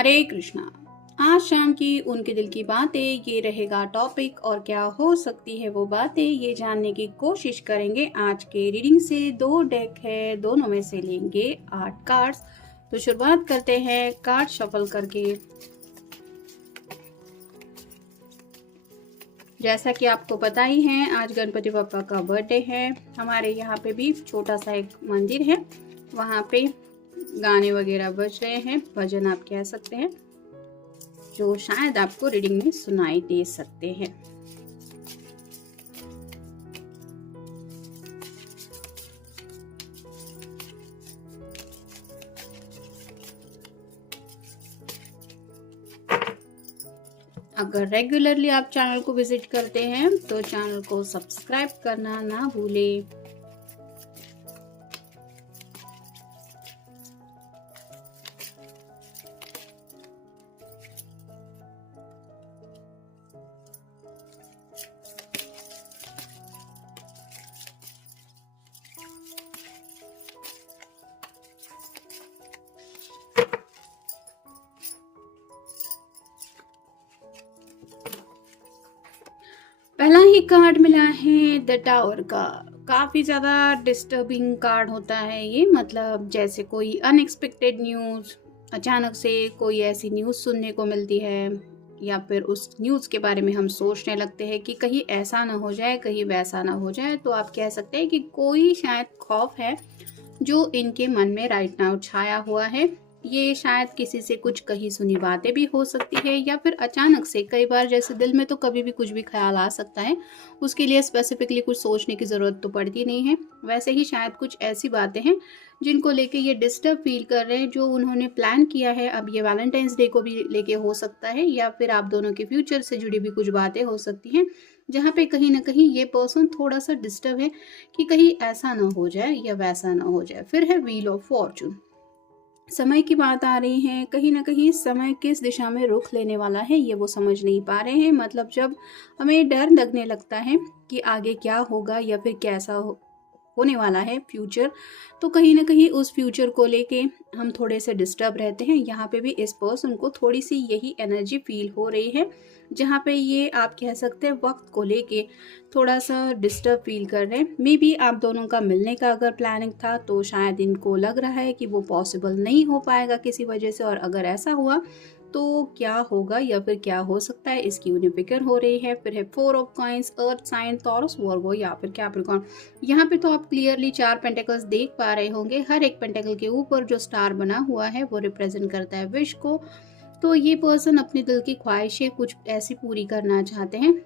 हरे कृष्णा। आज शाम की उनके दिल की बातें ये रहेगा टॉपिक, और क्या हो सकती है वो बातें ये जानने की कोशिश करेंगे। आज के रीडिंग से दो डेक है, दोनों में से लेंगे 8 कार्ड्स। तो शुरुआत करते हैं कार्ड शफल करके। जैसा कि आपको पता ही है, आज गणपति बप्पा का बर्थडे है। हमारे यहाँ पे भी छोटा सा एक मंदिर है, वहाँ पे गाने वगैरह बज रहे हैं, भजन आप कह सकते हैं, जो शायद आपको रीडिंग में सुनाई दे सकते हैं। अगर रेगुलरली आप चैनल को विजिट करते हैं तो चैनल को सब्सक्राइब करना ना भूलें। पहला ही कार्ड मिला है द टावर का। काफी ज्यादा डिस्टर्बिंग कार्ड होता है ये, मतलब जैसे कोई अनएक्सपेक्टेड न्यूज, अचानक से कोई ऐसी न्यूज सुनने को मिलती है या फिर उस न्यूज के बारे में हम सोचने लगते हैं कि कहीं ऐसा ना हो जाए, कहीं वैसा ना हो जाए। तो आप कह सकते हैं कि कोई शायद खौफ है जो इनके मन में राइट नाउ छाया हुआ है। ये शायद किसी से कुछ कही सुनी बातें भी हो सकती है, या फिर अचानक से, कई बार जैसे दिल में तो कभी भी कुछ भी ख्याल आ सकता है, उसके लिए स्पेसिफिकली कुछ सोचने की ज़रूरत तो पड़ती नहीं है। वैसे ही शायद कुछ ऐसी बातें हैं जिनको लेके ये डिस्टर्ब फील कर रहे हैं, जो उन्होंने प्लान किया है। अब ये वैलेंटाइंस डे को भी लेके हो सकता है, या फिर आप दोनों के फ्यूचर से जुड़ी भी कुछ बातें हो सकती हैं, जहाँ पे कहीं ना कहीं ये पर्सन थोड़ा सा डिस्टर्ब है कि कहीं ऐसा ना हो जाए या वैसा ना हो जाए। फिर है व्हील ऑफ फॉर्चून। समय की बात आ रही है, कहीं ना कहीं समय किस दिशा में रुख लेने वाला है ये वो समझ नहीं पा रहे हैं। मतलब जब हमें डर लगने लगता है कि आगे क्या होगा या फिर कैसा होने वाला है फ्यूचर, तो कहीं ना कहीं उस फ्यूचर को लेके हम थोड़े से डिस्टर्ब रहते हैं। यहाँ पे भी इस पर्सन को थोड़ी सी यही एनर्जी फील हो रही है, जहाँ पे ये आप कह सकते हैं वक्त को लेके थोड़ा सा डिस्टर्ब फील कर रहे हैं। मे बी आप दोनों का मिलने का अगर प्लानिंग था तो शायद इनको लग रहा है कि वो पॉसिबल नहीं हो पाएगा किसी वजह से, और अगर ऐसा हुआ तो क्या होगा या फिर क्या हो सकता है, इसकी उन्हें फिक्र हो रही है। फिर है 4 of coins, earth sign, Taurus, Virgo या फिर कैप्रिकॉर्न। यहाँ पे तो आप क्लियरली 4 पेंटेकल्स देख पा रहे होंगे। हर एक पेंटेकल के ऊपर जो स्टार बना हुआ है वो रिप्रेजेंट करता है विश को। तो ये पर्सन अपने दिल की ख्वाहिशें कुछ ऐसी पूरी करना चाहते हैं,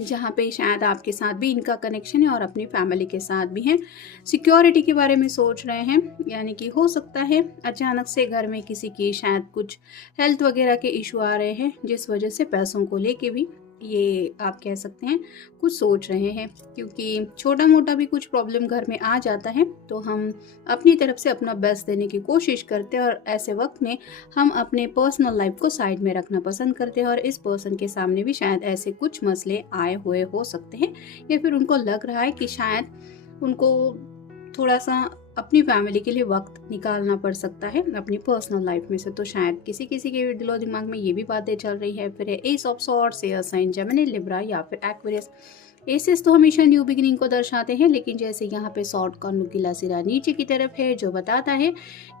जहाँ पे शायद आपके साथ भी इनका कनेक्शन है और अपनी फैमिली के साथ भी है। सिक्योरिटी के बारे में सोच रहे हैं, यानी कि हो सकता है अचानक से घर में किसी की शायद कुछ हेल्थ वगैरह के इशू आ रहे हैं, जिस वजह से पैसों को लेके भी ये आप कह सकते हैं कुछ सोच रहे हैं। क्योंकि छोटा मोटा भी कुछ प्रॉब्लम घर में आ जाता है तो हम अपनी तरफ से अपना बेस्ट देने की कोशिश करते हैं, और ऐसे वक्त में हम अपने पर्सनल लाइफ को साइड में रखना पसंद करते हैं। और इस पर्सन के सामने भी शायद ऐसे कुछ मसले आए हुए हो सकते हैं, या फिर उनको लग रहा है कि शायद उनको थोड़ा सा अपनी फैमिली के लिए वक्त निकालना पड़ सकता है अपनी पर्सनल लाइफ में से। तो शायद किसी किसी के दिलो दिमाग में ये भी बातें चल रही है। फिर है ace of swords, air sign Gemini, Libra या फिर एक्वेरियस। एसेस तो हमेशा न्यू बिगिनिंग को दर्शाते हैं, लेकिन जैसे यहाँ पे सॉर्ड का नुकीला सिरा नीचे की तरफ है, जो बताता है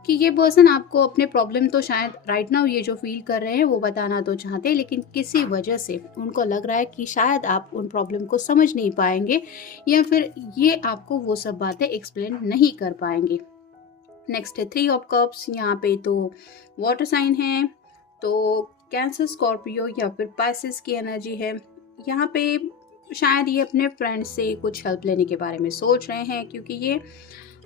कि ये पर्सन आपको अपने प्रॉब्लम तो शायद राइट नाउ ये जो फील कर रहे हैं वो बताना तो चाहते हैं, लेकिन किसी वजह से उनको लग रहा है कि शायद आप उन प्रॉब्लम को समझ नहीं पाएंगे, या फिर ये आपको वो सब बातें एक्सप्लेन नहीं कर पाएंगे। नेक्स्ट है 3 ऑफ कप्स। यहाँ पे तो वाटर साइन है, तो कैंसर, स्कॉर्पियो या फिर पाइसेस की एनर्जी है। यहाँ पे शायद ये अपने फ्रेंड से कुछ हेल्प लेने के बारे में सोच रहे हैं, क्योंकि ये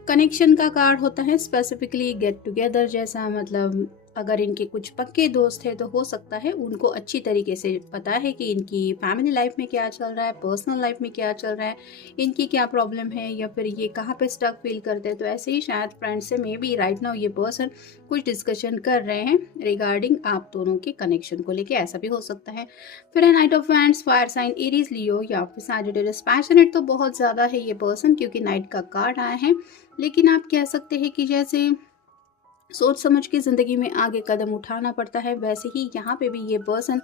कनेक्शन का कार्ड होता है, स्पेसिफिकली गेट टुगेदर जैसा। मतलब अगर इनके कुछ पक्के दोस्त हैं तो हो सकता है उनको अच्छी तरीके से पता है कि इनकी फैमिली लाइफ में क्या चल रहा है, पर्सनल लाइफ में क्या चल रहा है, इनकी क्या प्रॉब्लम है, या फिर ये कहाँ पे स्टक फील करते हैं। तो ऐसे ही शायद फ्रेंड से मे बी राइट नाउ ये पर्सन कुछ डिस्कशन कर रहे हैं रिगार्डिंग आप दोनों के कनेक्शन को लेके, ऐसा भी हो सकता है। फिर है knight of wands, fire sign, Aries, Leo या फिर सैजिटेरियस। पैशनेट तो बहुत ज़्यादा है ये पर्सन, क्योंकि नाइट का कार्ड आया है, लेकिन आप कह सकते हैं कि जैसे सोच समझ के ज़िंदगी में आगे कदम उठाना पड़ता है। वैसे ही यहाँ पे भी ये पर्सन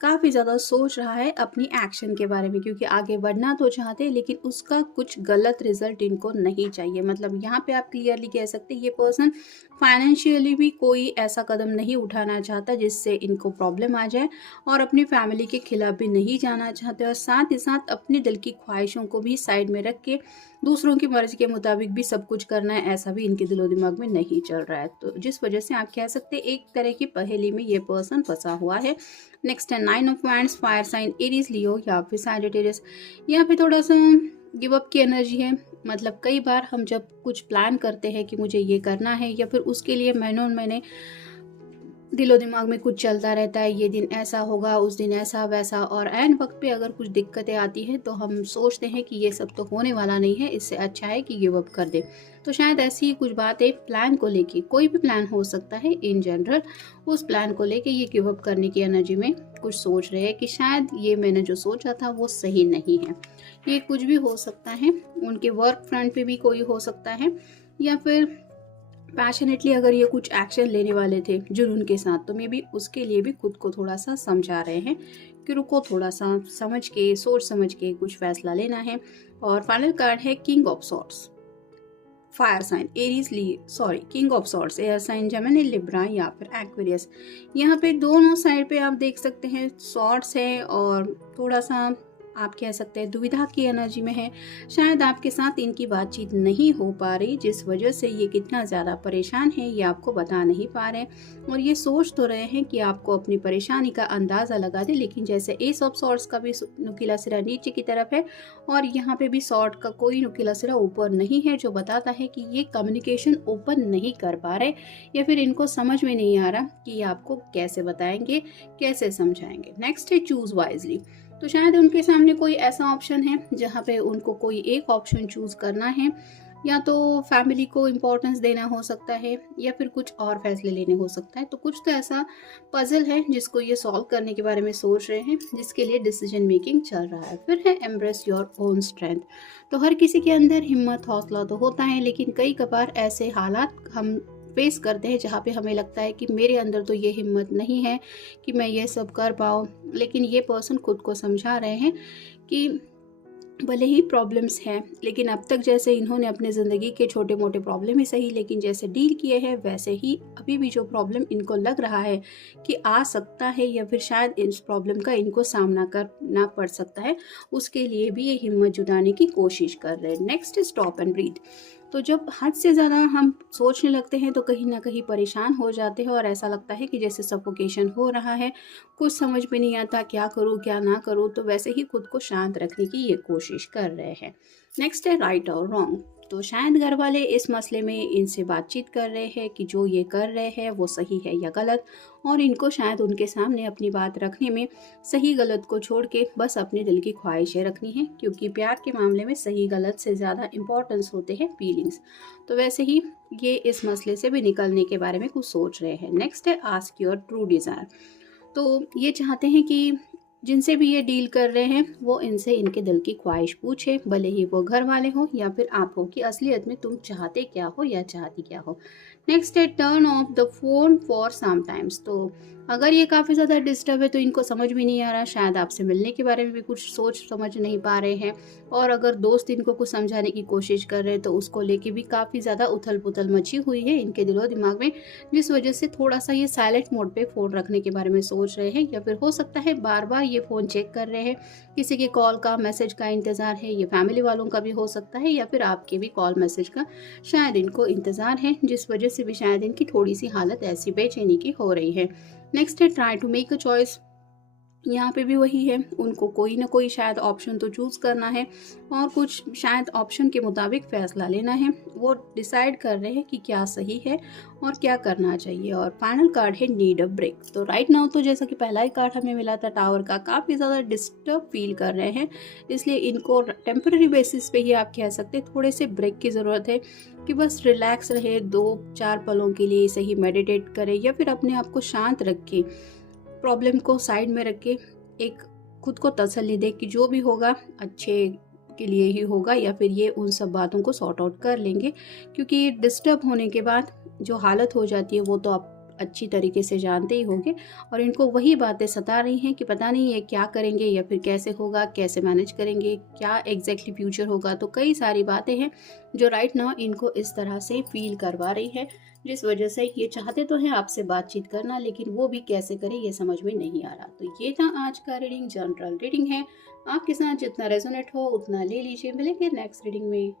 काफ़ी ज़्यादा सोच रहा है अपनी एक्शन के बारे में, क्योंकि आगे बढ़ना तो चाहते हैं लेकिन उसका कुछ गलत रिजल्ट इनको नहीं चाहिए। मतलब यहाँ पे आप क्लियरली कह सकते हैं ये पर्सन फाइनेंशियली भी कोई ऐसा कदम नहीं उठाना चाहता जिससे इनको प्रॉब्लम आ जाए, और अपनी फैमिली के खिलाफ भी नहीं जाना चाहते, और साथ ही साथ अपने दिल की ख्वाहिशों को भी साइड में रख के दूसरों की मर्जी के मुताबिक भी सब कुछ करना है, ऐसा भी इनके दिलो दिमाग में नहीं चल रहा है। तो जिस वजह से आप कह सकते हैं एक तरह की पहेली में ये पर्सन फंसा हुआ है। नेक्स्ट है 9 of wands, fire sign Aries Leo या फिर सैजिटेरियस। यहाँ पे थोड़ा सा गिव अप की एनर्जी है। मतलब कई बार हम जब कुछ प्लान करते हैं कि मुझे ये करना है, या फिर उसके लिए महीनों महीने दिलो दिमाग में कुछ चलता रहता है, ये दिन ऐसा होगा, उस दिन ऐसा वैसा, और ऐन वक्त पे अगर कुछ दिक्कतें आती हैं तो हम सोचते हैं कि ये सब तो होने वाला नहीं है, इससे अच्छा है कि गिव अप कर दे। तो शायद ऐसी ही कुछ बात है प्लान को लेके, कोई भी प्लान हो सकता है इन जनरल, उस प्लान को लेके ये गिव अप करने की एनर्जी में कुछ सोच रहे हैं कि शायद ये मैंने जो सोचा था वो सही नहीं है। ये कुछ भी हो सकता है, उनके वर्क फ्रंट पे भी कोई हो सकता है, या फिर पैशनेटली अगर ये कुछ एक्शन लेने वाले थे जुनून के साथ, तो मे बी उसके लिए भी खुद को थोड़ा सा समझा रहे हैं कि रुको, थोड़ा सा समझ के, सोच समझ के कुछ फैसला लेना है। और फाइनल कार्ड है king of swords, fire sign Aries king of swords, air sign Gemini, Libra या फिर एक्वेरियस। यहाँ पे दोनों साइड पे आप देख सकते हैं सॉर्ड्स है, और थोड़ा सा आप कह सकते हैं दुविधा की एनर्जी में है। शायद आपके साथ इनकी बातचीत नहीं हो पा रही, जिस वजह से ये कितना ज़्यादा परेशान है ये आपको बता नहीं पा रहे, और ये सोच तो रहे हैं कि आपको अपनी परेशानी का अंदाज़ा लगा दे, लेकिन जैसे एस ऑफ सॉर्ड्स का भी नुकीला सिरा नीचे की तरफ है, और यहाँ पे भी सॉर्ड का कोई नुकीला सिरा ऊपर नहीं है, जो बताता है कि ये कम्युनिकेशन ओपन नहीं कर पा रहे, या फिर इनको समझ में नहीं आ रहा कि ये आपको कैसे बताएंगे, कैसे समझाएंगे। नेक्स्ट है चूज वाइजली। तो शायद उनके सामने कोई ऐसा ऑप्शन है जहाँ पे उनको कोई एक ऑप्शन चूज करना है, या तो फैमिली को इम्पोर्टेंस देना हो सकता है, या फिर कुछ और फैसले लेने हो सकता है। तो कुछ तो ऐसा पजल है जिसको ये सॉल्व करने के बारे में सोच रहे हैं, जिसके लिए डिसीजन मेकिंग चल रहा है। फिर है एम्ब्रेस योर ओन स्ट्रेंथ। तो हर किसी के अंदर हिम्मत हौसला तो होता है, लेकिन कई कबार ऐसे हालात हम फेस करते हैं जहाँ पे हमें लगता है कि मेरे अंदर तो ये हिम्मत नहीं है कि मैं ये सब कर पाऊँ। लेकिन ये पर्सन खुद को समझा रहे हैं कि भले ही प्रॉब्लम्स हैं, लेकिन अब तक जैसे इन्होंने अपने ज़िंदगी के छोटे मोटे प्रॉब्लम ही सही, लेकिन जैसे डील किए हैं, वैसे ही अभी भी जो प्रॉब्लम इनको लग रहा है कि आ सकता है, या फिर शायद इस प्रॉब्लम का इनको सामना करना पड़ सकता है, उसके लिए भी ये हिम्मत जुटाने की कोशिश कर रहे हैं। Next stop and breathe. तो जब हद से ज़्यादा हम सोचने लगते हैं तो कहीं ना कहीं परेशान हो जाते हैं, और ऐसा लगता है कि जैसे सफोकेशन हो रहा है, कुछ समझ में नहीं आता क्या करूँ क्या ना करूँ। तो वैसे ही खुद को शांत रखने की ये कोशिश कर रहे हैं। नेक्स्ट है राइट और रॉन्ग। तो शायद घर वाले इस मसले में इनसे बातचीत कर रहे हैं कि जो ये कर रहे हैं वो सही है या गलत, और इनको शायद उनके सामने अपनी बात रखने में सही गलत को छोड़ के बस अपने दिल की ख्वाहिशें रखनी है, क्योंकि प्यार के मामले में सही गलत से ज़्यादा इम्पोर्टेंस होते हैं फीलिंग्स। तो वैसे ही ये इस मसले से भी निकलने के बारे में कुछ सोच रहे हैं। नेक्स्ट है आस्क योर ट्रू डिज़ायर। तो ये चाहते हैं कि जिनसे भी ये डील कर रहे हैं वो इनसे इनके दिल की ख्वाहिश पूछे, भले ही वो घर वाले हो या फिर आप हो, कि असलियत में तुम चाहते क्या हो या चाहती क्या हो। नेक्स्ट है turn off the phone for some times. तो अगर ये काफ़ी ज़्यादा डिस्टर्ब है तो इनको समझ में नहीं आ रहा, शायद आपसे मिलने के बारे में भी कुछ सोच समझ नहीं पा रहे हैं, और अगर दोस्त इनको कुछ समझाने की कोशिश कर रहे हैं तो उसको लेके भी काफ़ी ज़्यादा उथल पुथल मची हुई है इनके दिलो दिमाग में, जिस वजह से थोड़ा सा ये साइलेंट मोड पे फ़ोन रखने के बारे में सोच रहे हैं, या फिर हो सकता है बार बार ये फ़ोन चेक कर रहे हैं, किसी के कॉल का मैसेज का इंतज़ार है, ये फैमिली वालों का भी हो सकता है, या फिर आपके भी कॉल मैसेज का शायद इनको इंतज़ार है, जिस वजह से भी शायद इनकी थोड़ी सी हालत ऐसी बेचैनी की हो रही है। नेक्स्ट है try to make a choice. यहाँ पे भी वही है, उनको कोई ना कोई शायद ऑप्शन तो चूज़ करना है, और कुछ शायद ऑप्शन के मुताबिक फ़ैसला लेना है। वो डिसाइड कर रहे हैं कि क्या सही है और क्या करना चाहिए। और फाइनल कार्ड है नीड अ ब्रेक। तो राइट नाउ तो जैसा कि पहला ही कार्ड हमें मिला था टावर का, काफ़ी ज़्यादा डिस्टर्ब फील कर रहे हैं, इसलिए इनको टेम्पररी बेसिस पे ही आप कह सकते हैं थोड़े से ब्रेक की ज़रूरत है, कि बस रिलैक्स रहे 2-4 पलों के लिए, सही मेडिटेट करें, या फिर अपने आप को शांत रखें, प्रॉब्लम को साइड में रख के एक खुद को तसल्ली दे कि जो भी होगा अच्छे के लिए ही होगा, या फिर ये उन सब बातों को सॉर्ट आउट कर लेंगे, क्योंकि डिस्टर्ब होने के बाद जो हालत हो जाती है वो तो आप अच्छी तरीके से जानते ही होंगे। और इनको वही बातें सता रही हैं कि पता नहीं ये क्या करेंगे या फिर कैसे होगा, कैसे मैनेज करेंगे, क्या एग्जैक्टली फ्यूचर होगा। तो कई सारी बातें हैं जो राइट नाउ इनको इस तरह से फील करवा रही है, जिस वजह से ये चाहते तो हैं आपसे बातचीत करना, लेकिन वो भी कैसे करें ये समझ में नहीं आ रहा। तो ये था आज का रीडिंग, जनरल रीडिंग है। आपके साथ जितना रेजोनेट हो उतना ले लीजिए। मिलेंगे नेक्स्ट रीडिंग में।